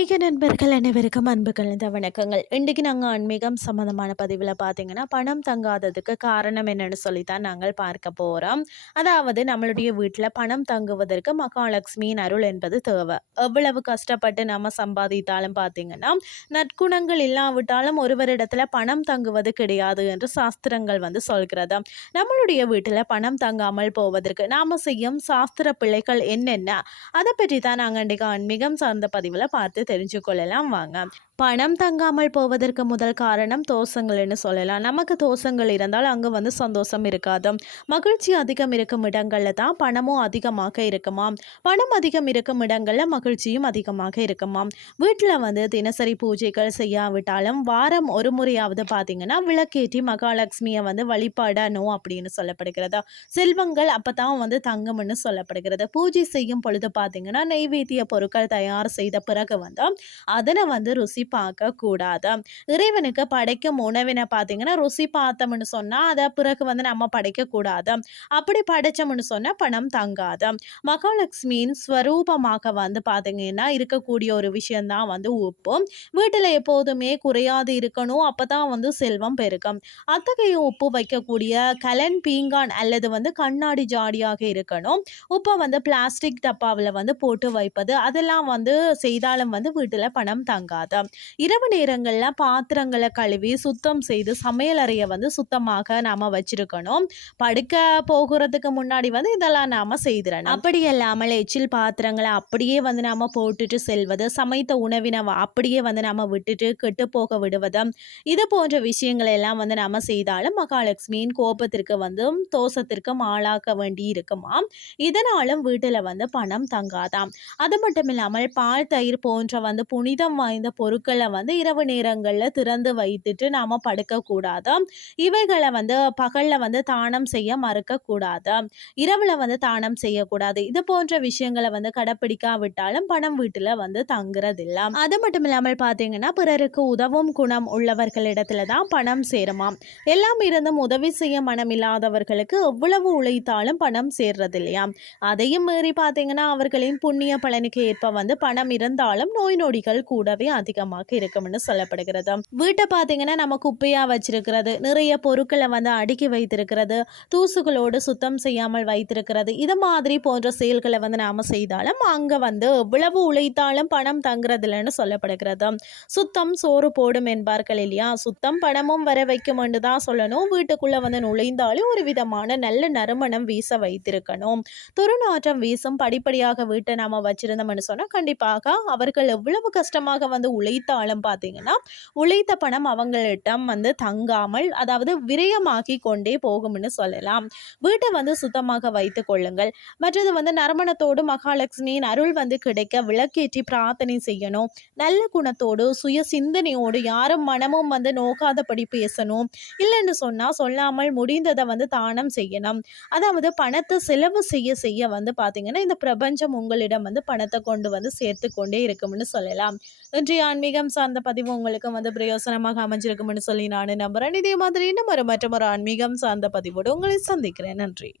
ஆன்மீக நண்பர்கள் அனைவருக்கும் அன்பு கலந்த வணக்கங்கள். இன்றைக்கு நாங்கள் ஆன்மீகம் சம்மந்தமான பதிவில் பார்த்தீங்கன்னா பணம் தங்காததுக்கு காரணம் என்னன்னு சொல்லி தான் நாங்கள் பார்க்க போகிறோம் அதாவது நம்மளுடைய வீட்டில் பணம் தங்குவதற்கு மகாலட்சுமியின் அருள் என்பது தேவை. எவ்வளவு கஷ்டப்பட்டு நம்ம சம்பாதித்தாலும் பார்த்தீங்கன்னா நற்குணங்கள் இல்லாவிட்டாலும் ஒருவரிடத்தில் பணம் தங்குவது கிடையாது என்று சாஸ்திரங்கள் வந்து சொல்கிறது. நம்மளுடைய வீட்டில் பணம் தங்காமல் போவதற்கு நாம் செய்யும் சாஸ்திர பிள்ளைகள் என்னென்ன? அதை பற்றி தான் நாங்கள் இன்றைக்கு ஆன்மீகம் சார்ந்த பதிவில் பார்த்து தெரிஞ்சு கொள்ளலாம் வாங்க. பணம் தங்காமல் போவதற்கு முதல் காரணம் தோஷங்கள்னு சொல்லலாம். நமக்கு தோஷங்கள் இருந்தால் அங்கே வந்து சந்தோஷம் இருக்காது. மகிழ்ச்சி அதிகம் இருக்கும் இடங்களில் தான் பணமும் அதிகமாக இருக்குமாம் பணம் அதிகம் இருக்கும் இடங்களில் மகிழ்ச்சியும் அதிகமாக இருக்குமாம் வீட்டில் வந்து தினசரி பூஜைகள் செய்யாவிட்டாலும் வாரம் ஒரு முறையாவது பார்த்தீங்கன்னா விளக்கேற்றி மகாலட்சுமியை வந்து வழிபாடணும் அப்படின்னு சொல்லப்படுகிறது. செல்வங்கள் அப்போ தான் வந்து தங்கம்னு சொல்லப்படுகிறது. பூஜை செய்யும் பொழுது பார்த்தீங்கன்னா நெய்வேத்திய பொருட்கள் தயார் செய்த பிறகு வந்து அதனை வந்து ருசி பார்க்கக்கூடாது இறைவனுக்கு படைக்கும் உணவினை பார்த்தீங்கன்னா ருசி பார்த்தோம்னு சொன்னால் அதை பிறகு வந்து நம்ம படைக்கக்கூடாது அப்படி படைச்சோம்னு சொன்னால் பணம் தங்காது. மகாலட்சுமியின் ஸ்வரூபமாக வந்து பார்த்தீங்கன்னா இருக்கக்கூடிய ஒரு விஷயந்தான் வந்து உப்பு. வீட்டில் எப்போதுமே குறையாது இருக்கணும் அப்போ தான் வந்து செல்வம் பெருக்கும் அத்தகைய உப்பு வைக்கக்கூடிய கலன் பீங்கான் அல்லது வந்து கண்ணாடி ஜாடியாக இருக்கணும். உப்பை வந்து பிளாஸ்டிக் டப்பாவில் வந்து போட்டு வைப்பது அதெல்லாம் வந்து செய்தாலும் வந்து வீட்டில் பணம் தங்காது. இரவு நேரங்களில் பாத்திரங்களை கழுவி சுத்தம் செய்து சமையல் அறையை வந்து சுத்தமாக நாம் வச்சிருக்கணும். படுக்க போகிறதுக்கு முன்னாடி வந்து இதெல்லாம் நாம் செய்திடணும். அப்படி இல்லாமல் எச்சில் பாத்திரங்களை அப்படியே வந்து நாம் போட்டுட்டு செல்வது சமைத்த உணவினை அப்படியே வந்து நாம் விட்டுட்டு கெட்டு போக விடுவது இது போன்ற விஷயங்களை எல்லாம் வந்து நாம் செய்தாலும் மகாலட்சுமியின் கோபத்திற்கு வந்து தோஷத்திற்கும் ஆளாக்க வேண்டி இருக்குமா இதனாலும் வீட்டில் வந்து பணம் தங்காதாம். அது மட்டும் இல்லாமல் பால் தயிர் போன்ற வந்து புனிதம் வாய்ந்த பொருட்களை வந்து இரவு நேரங்களில் திறந்து வைத்துட்டு நாம் படுக்கக்கூடாது. இவைகளை வந்து பகலில் வந்து தானம் செய்ய மறுக்கக்கூடாது. இரவில் வந்து தானம் செய்யக்கூடாது. இது போன்ற விஷயங்களை வந்து கடைப்பிடிக்காவிட்டாலும் பணம் வீட்டில் வந்து தங்குறதில்ல. அது மட்டும் இல்லாமல் பார்த்தீங்கன்னா பிறருக்கு உதவும் குணம் உள்ளவர்களிடத்துல தான் பணம் சேருமாம். எல்லாம் இருந்தும் உதவி செய்ய மனம் இல்லாதவர்களுக்கு எவ்வளவு உழைத்தாலும் பணம் சேர்றது இல்லையா அதையும் மீறி பார்த்தீங்கன்னா அவர்களின் புண்ணிய பலனுக்கு ஏற்ப வந்து பணம் இருந்தாலும் நோய் நொடிகள் கூடவே அதிகமாக இருக்கும்னு சொல்லப்படுகிறது. வீட்டை பார்த்தீங்கன்னா நம்ம குப்பையாக வச்சிருக்கிறது நிறைய பொருட்களை வந்து அடுக்கி வைத்திருக்கிறது தூசுகளோடு சுத்தம் செய்யாமல் வைத்திருக்கிறது இது மாதிரி போன்ற செயல்களை வந்து நாம் செய்தாலும் அங்கே வந்து எவ்வளவு உழைத்தாலும் பணம் தங்குறதில்லன்னு சொல்லப்படுகிறது. சுத்தம் சோறு போடும் என்பார்கள் இல்லையா? சுத்தம் பணமும் வர வைக்கும் தான் சொல்லணும். வீட்டுக்குள்ளே வந்து நுழைந்தாலும் ஒரு விதமான நல்ல நறுமணம் வீச வைத்திருக்கணும். துருநாற்றம் வீசும் படிப்படியாக வீட்டை நாம் வச்சிருந்தோம்னு சொன்னால் கண்டிப்பாக அவர்கள் எவ்வளவு கஷ்டமாக வந்து உழைத்தாலும் பார்த்தீங்கன்னா உழைத்த பணம் அவங்களிடம் வந்து தங்காமல் அதாவது விரயமாக்கி கொண்டே போகும்னு சொல்லலாம். வீட்டை வந்து சுத்தமாக வைத்து கொள்ளுங்கள். மற்றது வந்து நறுமணத்தோடு மகாலட்சுமியின் அருள் வந்து கிடைக்க விளக்கேற்றி பிரார்த்தனை செய்யணும். நல்ல குணத்தோடு சுய சிந்தனையோடு யாரும் மனமும் வந்து நோக்காதபடி பேசணும். இல்லைன்னு சொன்னால் சொல்லாமல் முடிந்ததை வந்து தானம் செய்யணும். அதாவது பணத்தை செலவு செய்ய செய்ய வந்து பார்த்தீங்கன்னா இந்த பிரபஞ்சம் உங்களிடம் வந்து பணத்தை கொண்டு வந்து சேர்த்து கொண்டே இருக்கும்னு சொல்லலாம். இன்றைய ஆன்மீகம் சார்ந்த பதிவு உங்களுக்கு வந்து பிரயோசனமாக அமைஞ்சிருக்கும்னு சொல்லி நான் நம்புகிறேன் இதே மாதிரி இன்னும் ஒரு மற்றும் ஒரு ஆன்மீகம் சார்ந்த பதிவோடு உங்களை சந்திக்கிறேன். நன்றி.